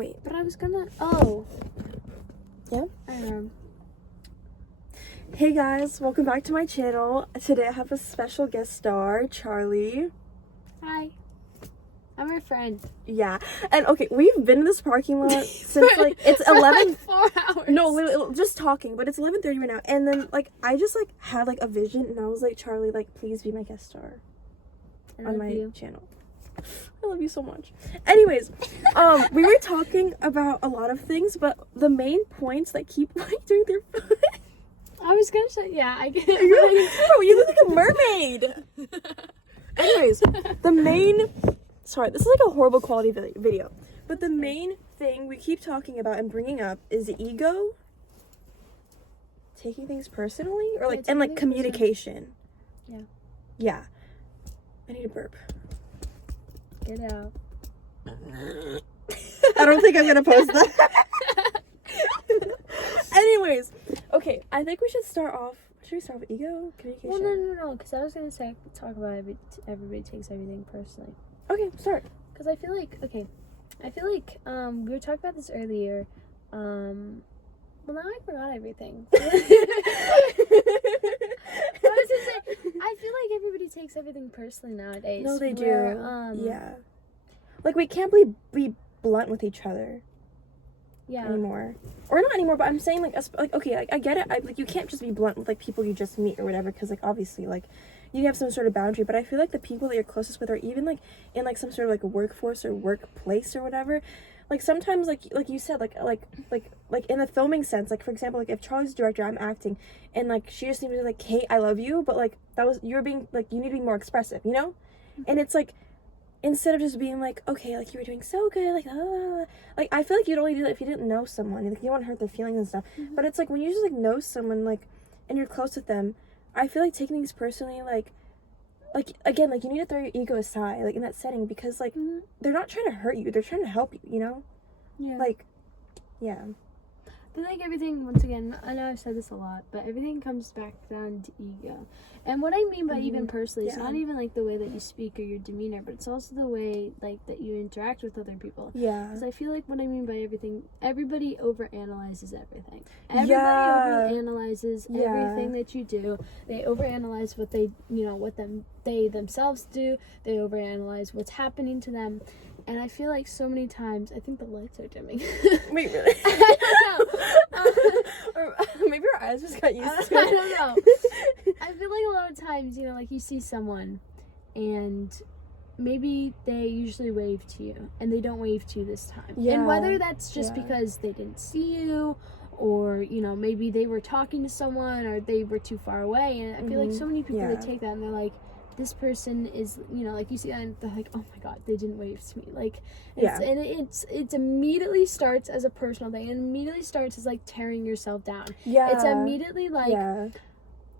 Wait. But I was gonna... Oh. Yeah? Um, Hey guys, welcome back to my channel. Today I have a special guest star, Charlie. Hi. I'm her friend. Yeah. And okay, we've been in this parking lot since like it's 11 like 4 hours. No, literally, just talking, but it's 11:30 right now. And then like I just like had like a vision and I was like, Charlie, like please be my guest star on my channel. I love you so much. Anyways, we were talking about a lot of things, but the main points that keep like doing their I was gonna say, yeah, I get it. Bro, you look like a mermaid. Anyways, the main... Sorry, this is like a horrible quality video. But the main thing we keep talking about and bringing up is ego, taking things personally, or like, and like communication. Yeah. Yeah. I need a burp. Get out. I don't think I'm gonna post that. Anyways, okay, I think we should start off. Should we start with ego? Communication? Well, no, because I was gonna say, talk about everybody takes everything personally. Okay, start. Because I feel like, we were talking about this earlier. Well, now I forgot everything. I was gonna say, I feel like everybody takes everything personally nowadays. No, they where, do. Yeah. Like, we can't be blunt with each other. Yeah. Anymore. Or not anymore, but I'm saying, like, okay, like, I get it. Like, you can't just be blunt with, like, people you just meet or whatever, because, like, obviously, like, you have some sort of boundary, but I feel like the people that you're closest with, or even, like, in, like, some sort of, like, workforce or workplace or whatever, like, sometimes, like you said, like, in the filming sense, like, for example, like, if Charlie's the director, I'm acting, and, like, she just needs to be like, Kate, I love you, but, like, you're being, like, you need to be more expressive, you know? And it's, like, instead of just being like, okay, like, you were doing so good, like, I feel like you'd only do that if you didn't know someone, like, you don't want to hurt their feelings and stuff, but it's, like, when you just, like, know someone, like, and you're close with them, I feel like taking things personally, like, again, like, you need to throw your ego aside, like, in that setting, because, like, they're not trying to hurt you, they're trying to help you, you know? Yeah. Like, yeah. But, like, everything, once again, I know I've said this a lot, but everything comes back down to ego. And what I mean by even personally, it's not even, like, the way that you speak or your demeanor, but it's also the way, like, that you interact with other people. Yeah. Because I feel like what I mean by everything, everybody overanalyzes everything. Everybody overanalyzes everything that you do. They overanalyze what they, you know, they themselves do. They overanalyze what's happening to them. And I feel like so many times, I think the lights are dimming. Wait, really? I don't know. Or maybe our eyes just got used to it. I don't know. I feel like a lot of times, you know, like, you see someone and maybe they usually wave to you and they don't wave to you this time. Yeah. And whether that's just because they didn't see you, or, you know, maybe they were talking to someone, or they were too far away. And I feel like so many people, they take that and they're like, this person is, you know, like, you see that and they're like, oh my god, they didn't wave to me. Like, and it immediately starts as a personal thing. It immediately starts as, like, tearing yourself down. Yeah. It's immediately like,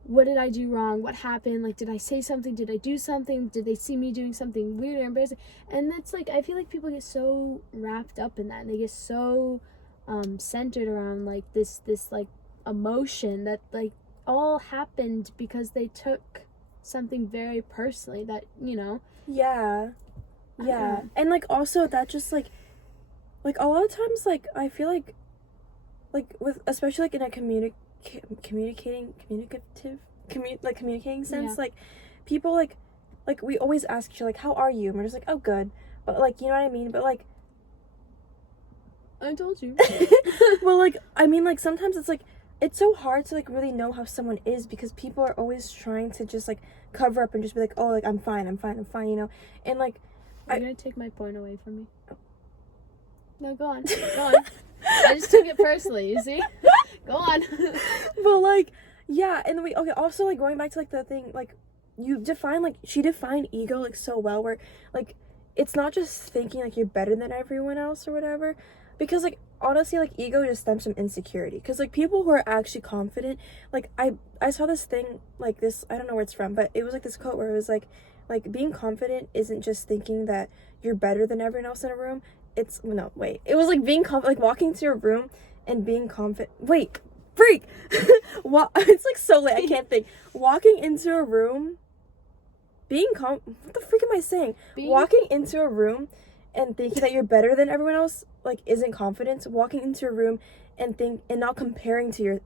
what did I do wrong? What happened? Like, did I say something? Did I do something? Did they see me doing something weird or embarrassing? And that's, like, I feel like people get so wrapped up in that, and they get so centered around, like, this like, emotion that, like, all happened because they took something very personally that, you know. Yeah. And, like, also that just, like, a lot of times, like, I feel like with, especially, like, in a communicating sense, like, people, like we always ask each other, like, how are you? And we're just like, oh, good. But, like, you know what I mean? But, like, I told you. Well, like, I mean, like, sometimes it's, like, it's so hard to, like, really know how someone is, because people are always trying to just, like, cover up and just be like, oh, like, I'm fine, you know? And, like, You're gonna take my point away from me. No, go on. I just took it personally, you see? Go on. But, like, yeah, and also, like, going back to, like, the thing, like, she defined ego, like, so well, where, like, it's not just thinking, like, you're better than everyone else or whatever, because, like, honestly, like, ego just stems from insecurity, because, like, people who are actually confident, like, I saw this thing, like, this, I don't know where it's from, but it was, like, this quote where it was, like, being confident isn't just thinking that you're better than everyone else in a room, it was, like, being confident, like, walking into a room and being confident, freak! It's, like, so late, I can't think. Walking into a room, what the freak am I saying? Walking into a room and thinking that you're better than everyone else, like, isn't confidence. Walking into a room and not comparing to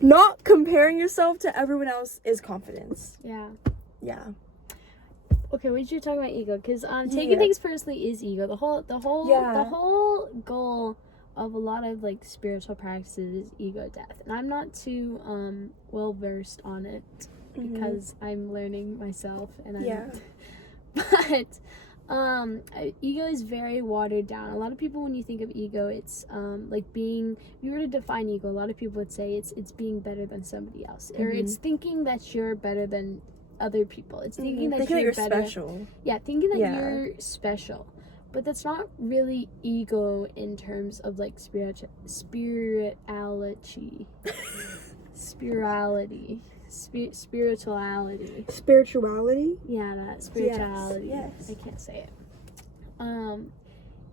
not comparing yourself to everyone else is confidence. Yeah. Yeah. Okay, we should talk about ego, because taking things personally is ego. The whole goal of a lot of like spiritual practices is ego death, and I'm not too well versed on it because I'm learning myself, and but ego is very watered down. A lot of people, when you think of ego, it's like being, if you were to define ego, a lot of people would say it's being better than somebody else, or it's thinking that you're better than other people. It's thinking that you're better, special. Yeah, thinking that you're special. But that's not really ego in terms of like spirituality. Spirituality. Yeah, that spirituality. Yes. I can't say it.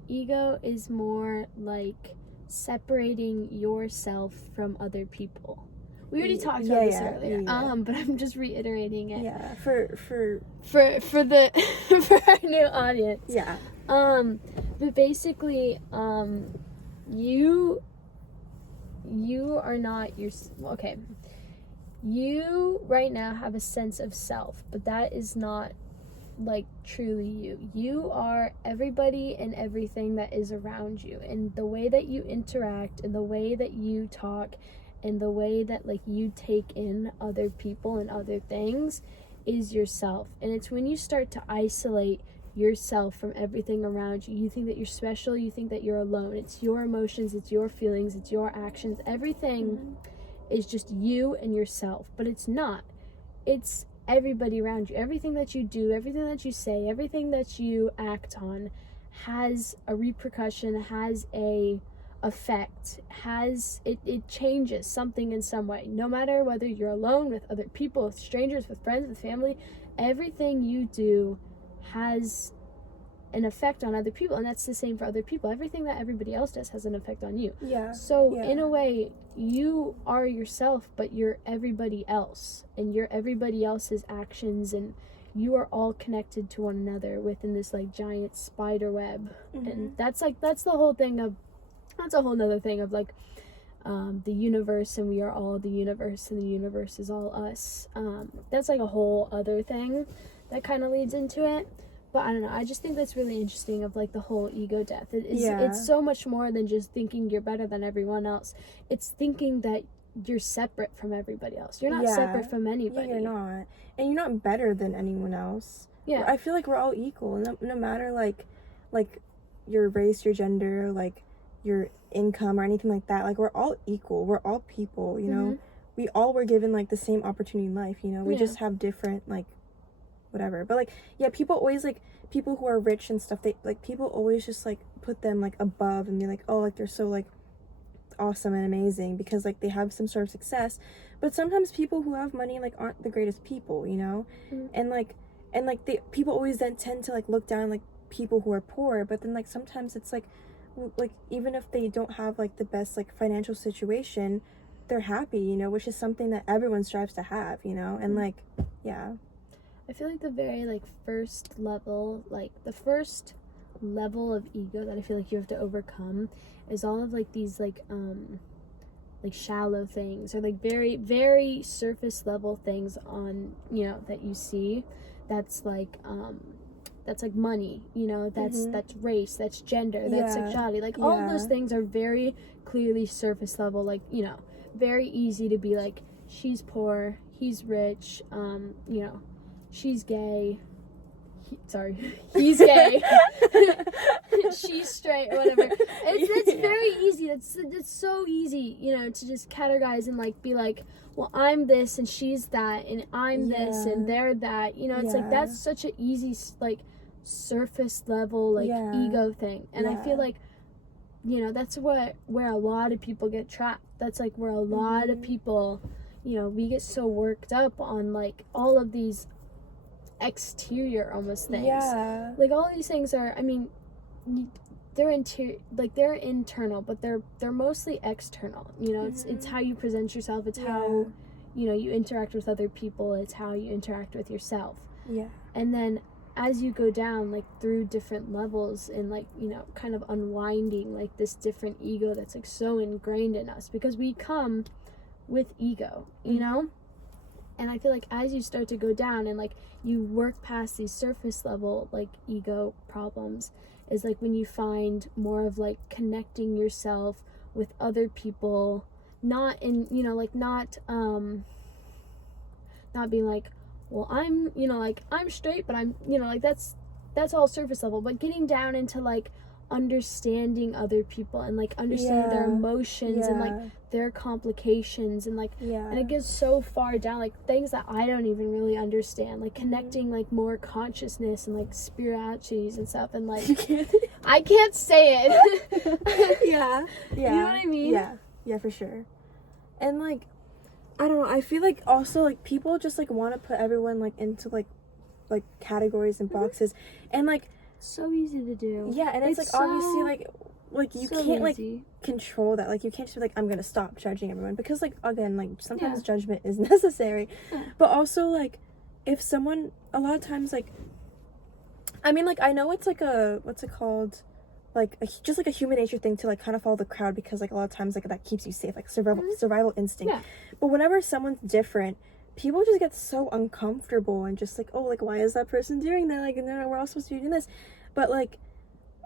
Ego is more like separating yourself from other people. We already talked about this earlier. But I'm just reiterating it. Yeah, for the for our new audience. Yeah. But basically, you are not your, okay. You right now have a sense of self, but that is not like truly you. You are everybody and everything that is around you, and the way that you interact, and the way that you talk, and the way that like you take in other people and other things is yourself. And it's when you start to isolate yourself from everything around you, you think that you're special, you think that you're alone. It's your emotions, it's your feelings, it's your actions, everything is just you and yourself. But it's not. It's everybody around you. Everything that you do, everything that you say, everything that you act on has a repercussion, has a effect, it changes something in some way. No matter whether you're alone, with other people, with strangers, with friends, with family, everything you do has an effect on other people, and that's the same for other people. Everything that everybody else does has an effect on you. So in a way, you are yourself, but you're everybody else, and you're everybody else's actions, and you are all connected to one another within this like giant spider web. And that's the whole thing of, that's a whole nother thing of like the universe, and we are all the universe, and the universe is all us. That's like a whole other thing that kind of leads into it. But I don't know, I just think that's really interesting of like the whole ego death. It's so much more than just thinking you're better than everyone else. It's thinking that you're separate from everybody else. You're not separate from anybody. Yeah, you're not. And you're not better than anyone else. Yeah. I feel like we're all equal. No matter like your race, your gender, like your income or anything like that. Like, we're all equal. We're all people, you know? We all were given like the same opportunity in life, you know? We just have different like whatever. But like, yeah, people always like, people who are rich and stuff, they like, people always just like put them like above and be like, oh, like they're so like awesome and amazing because like they have some sort of success. But sometimes people who have money like aren't the greatest people, you know? And like people always then tend to like look down like people who are poor. But then like sometimes it's like even if they don't have like the best like financial situation, they're happy, you know, which is something that everyone strives to have, you know? And like, yeah, I feel like the very like first level of ego that I feel like you have to overcome is all of like these like shallow things, or like very, very surface level things on, you know, that you see. That's like money, you know, that's race, that's gender, that's sexuality. Like all of those things are very clearly surface level, like, you know, very easy to be like, she's poor, he's rich, you know, she's gay, he's gay, she's straight, or whatever. It's very easy. That's so easy, you know, to just categorize and like be like, well, I'm this and she's that, and I'm this and they're that, you know. It's like, that's such an easy like surface level like ego thing. And I feel like, you know, that's where a lot of people get trapped. That's like where a lot of people, you know, we get so worked up on like all of these exterior almost things. Like all of these things are, I mean, they're internal, but they're mostly external, you know. It's how you present yourself, it's how, you know, you interact with other people, it's how you interact with yourself. And then as you go down, like, through different levels and, like, you know, kind of unwinding, like, this different ego that's, like, so ingrained in us, because we come with ego, you know? And I feel like as you start to go down and, like, you work past these surface level, like, ego problems, is, like, when you find more of, like, connecting yourself with other people, not in, you know, like, not being like, well, I'm, you know, like, I'm straight, but I'm, you know, like, that's all surface level, but getting down into, like, understanding other people and, like, understanding their emotions and, like, their complications and, like, and it gets so far down, like, things that I don't even really understand, like, connecting, like, more consciousness and, like, spiritualities and stuff, and, like, I can't say it. You know what I mean? Yeah, for sure. And, like, I don't know, I feel like also, like, people just, like, want to put everyone, like, into, like categories and boxes, and, like, so easy to do. Yeah, and it's like, so, obviously, like you so can't easy. Like control that. Like, you can't just be like, I'm gonna stop judging everyone, because, like, again, like, sometimes judgment is necessary. But also, like, if someone, a lot of times, like, I mean, like, I know it's like a, what's it called, like, just like a human nature thing to, like, kind of follow the crowd, because, like, a lot of times, like, that keeps you safe, like, survival instinct. But whenever someone's different, people just get so uncomfortable and just like, oh, like, why is that person doing that? Like, no, we're all supposed to be doing this. But, like,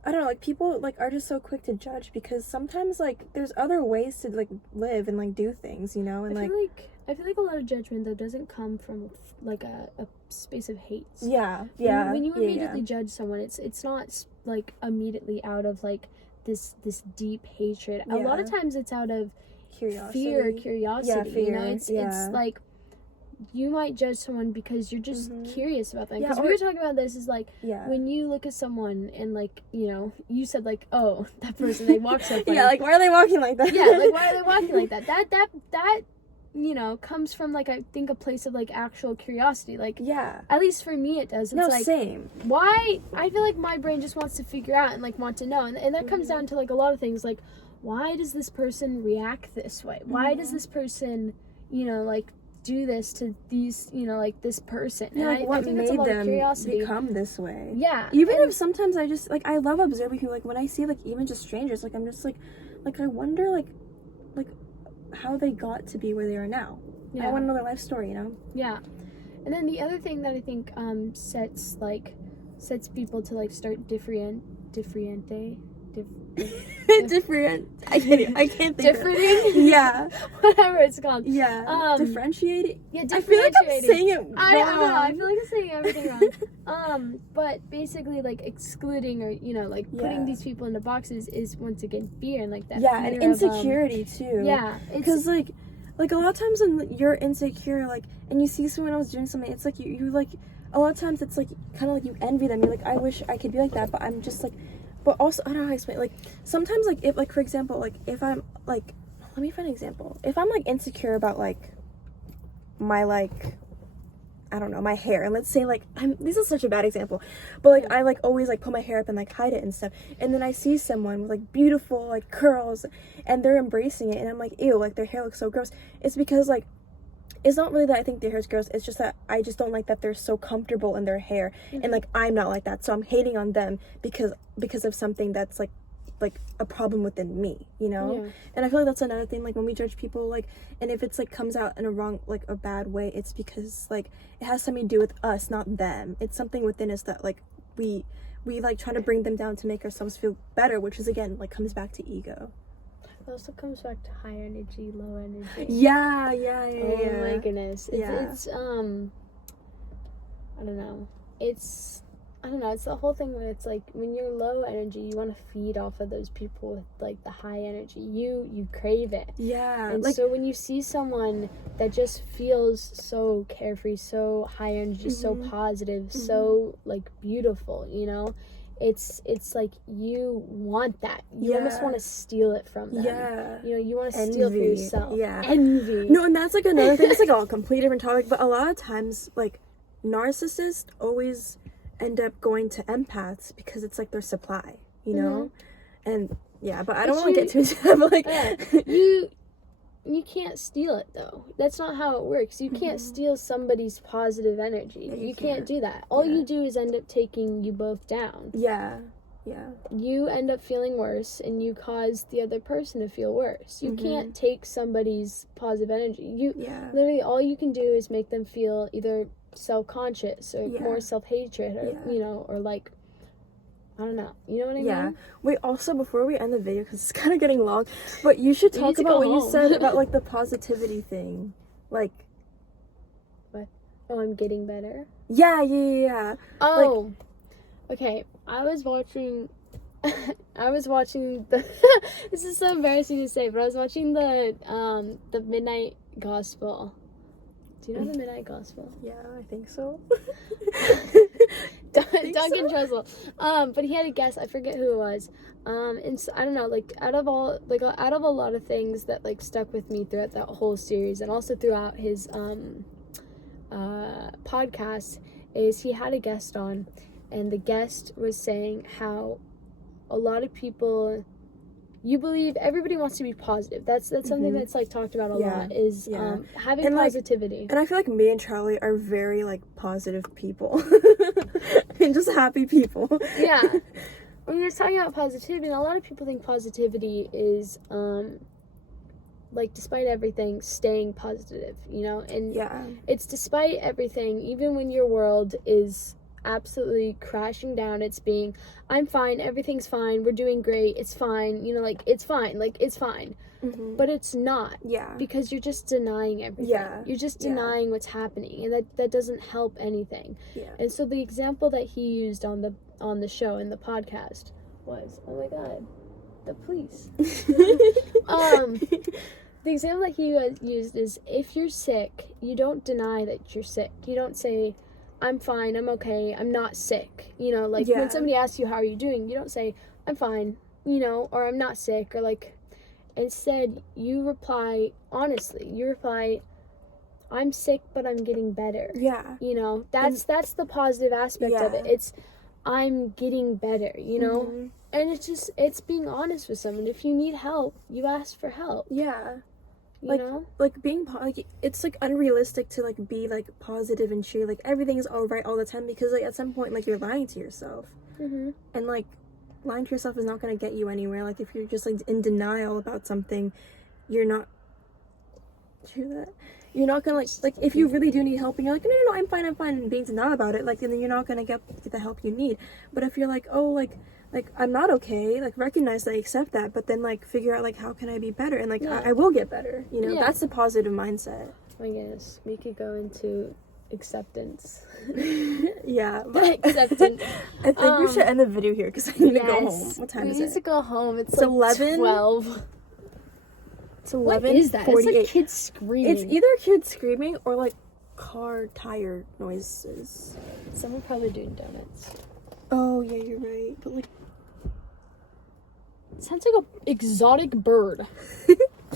I don't know, like, people, like, are just so quick to judge, because sometimes, like, there's other ways to, like, live and, like, do things, you know? And I feel like a lot of judgment, though, doesn't come from, like, a space of hate. Yeah. When you immediately judge someone, it's not, like, immediately out of, like, this deep hatred. A lot of times it's out of fear, curiosity. You know, it's like, you might judge someone because you're just curious about them. Because we were talking about this, is like, when you look at someone and, like, you know, you said, like, oh, that person, they walk so funny. Like, why are they walking like that? Like, why are they walking like that? That you know, comes from, like, I think a place of, like, actual curiosity. Like, at least for me it does. It's like, same. Why? I feel like my brain just wants to figure out and, like, want to know. And that comes down to, like, a lot of things. Like, why does this person react this way? Why does this person, you know, like, do this to these, you know, like, this person? And like, what think made it's a lot of them curiosity. become this way? Even if sometimes I just, like, I love observing people, like, when I see, like, even just strangers, like, I'm just like I wonder, like how they got to be where they are now. I want to know their life story, you know? And then the other thing that I think sets people to, like, start different. I can't think differentiating. Whatever it's called. Differentiating. Differentiating. I feel like I'm saying it wrong. I don't know. I feel like I'm saying everything wrong. But basically, like, excluding, or, you know, like, putting these people into boxes is, once again, fear, and, like, that fear and insecurity too. Because, like, a lot of times when you're insecure, like, and you see someone else doing something, it's like you like, a lot of times it's like kind of like you envy them. You're like, I wish I could be like that, but I'm just like. But also, I don't know how to explain. Like, sometimes, like, if, like, for example, like, if I'm, like, let me find an example. If I'm, like, insecure about, like, my, like, I don't know, my hair, and let's say, like, this is such a bad example, but, like, I, like, always, like, put my hair up and, like, hide it and stuff, and then I see someone with, like, beautiful, like, curls, and they're embracing it, and I'm like, ew, like, their hair looks so gross. It's because, like, it's not really that I think their hair is gross, it's just that I just don't like that they're so comfortable in their hair, and, like, I'm not like that, so I'm hating on them because of something that's, like a problem within me, you know? And I feel like that's another thing, like, when we judge people, like, and if it's, like, comes out in a wrong, like, a bad way, it's because, like, it has something to do with us, not them. It's something within us that, like, we like, try to bring them down to make ourselves feel better, which is, again, like, comes back to ego. It also comes back to high energy, low energy. Oh my goodness. It's I don't know. It's the whole thing where it's like, when you're low energy, you want to feed off of those people with, like, the high energy. You crave it. And, like, so when you see someone that just feels so carefree, so high energy, so positive, so, like, beautiful, you know, it's like, you want that. You almost want to steal it from them. You know, you want to steal it for yourself. Envy. No, and that's, like, another thing. It's, like, a completely different topic, but a lot of times, like, narcissists always end up going to empaths because it's, like, their supply, you know? And but I don't want to get too into that, but, like, you can't steal it, though. That's not how it works. You can't steal somebody's positive energy. Yeah, you can't do that. All you do is end up taking you both down. Yeah. You end up feeling worse, and you cause the other person to feel worse. You can't take somebody's positive energy. Literally, all you can do is make them feel either self-conscious or more self-hatred, or or like, I don't know. You know what I mean? Yeah. Wait, also, before we end the video, because it's kind of getting long, but you should talk about what you said about, like, the positivity thing. Like... What? Oh, I'm getting better? Yeah. Oh. Like, okay, I was watching the... This is so embarrassing to say, but I was watching the Midnight Gospel. Do you know the Midnight Gospel? Yeah, I think so. Duncan Trussell. But he had a guest, I forget who it was. And so, I don't know, like, out of a lot of things that, like, stuck with me throughout that whole series, and also throughout his podcast, is he had a guest on, and the guest was saying how a lot of people, you believe everybody wants to be positive. That's something that's, like, talked about a lot, is having and positivity. Like, and I feel like me and Charlie are very, like, positive people. And just happy people. Yeah. When you're talking about positivity, and a lot of people think positivity is, like, despite everything, staying positive, you know? And it's despite everything, even when your world is absolutely crashing down, it's being, I'm fine, everything's fine, we're doing great, it's fine, you know, like, it's fine, but it's not, because you're just denying everything, you're just denying what's happening, and that doesn't help anything. And so the example that he used on the show, in the podcast, was, oh my god, the police. The example that he used is, if you're sick, you don't deny that you're sick. You don't say, I'm fine, I'm okay, I'm not sick. You know, like, when somebody asks you, how are you doing? You don't say, I'm fine, you know, or I'm not sick, or, like, instead, you reply honestly. You reply, I'm sick, but I'm getting better. Yeah. You know, that's the positive aspect of it. It's, I'm getting better, you know? And it's being honest with someone. If you need help, you ask for help. Yeah. You know? Like, being, like, it's, like, unrealistic to, like, be, like, positive and cheery. Like, everything's all right all the time, because, like, at some point, like, you're lying to yourself. And, like, lying to yourself is not going to get you anywhere. Like, if you're just, like, in denial about something, you're not... Hear that? You're not gonna, like, if you really do need help, and you're like, no, I'm fine, and being denial about it, like, and then you're not gonna get the help you need. But if you're like, oh, like, I'm not okay, like, recognize that, accept that, but then, like, figure out, like, how can I be better, and, like, I will get better, you know? That's the positive mindset. I guess we could go into acceptance. Acceptance. I think we should end the video here, because I need to go home. What time is it? We need to go home. It's like 11? 12. It's 11:48. What is that? It's like kids screaming. It's either kids screaming or, like, car tire noises. Someone probably doing donuts. Oh, yeah, you're right. But, like... It sounds like an exotic bird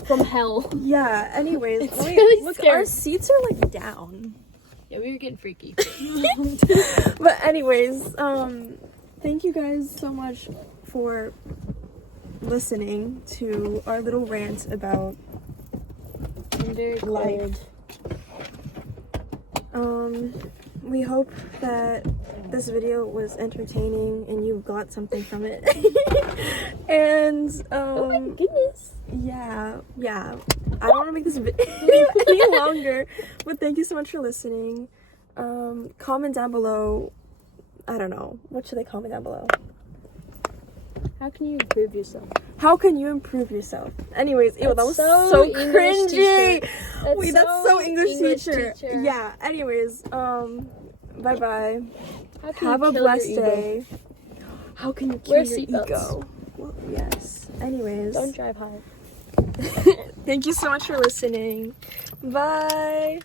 from hell. Yeah, anyways. It's really look, scary. Our seats are, like, down. Yeah, we were getting freaky. But anyways, thank you guys so much for listening to our little rant about life. We hope that this video was entertaining and you got something from it. And oh my goodness, yeah, I don't want to make this video any longer, but thank you so much for listening. Comment down below. I don't know, what should they comment down below? How can you improve yourself? How can you improve yourself? Anyways, ew, that was so cringy. Wait, that's so English teacher. Yeah, anyways, bye-bye. Have a blessed day. How can you kill your ego? Well, yes. Anyways. Don't drive high. Thank you so much for listening. Bye.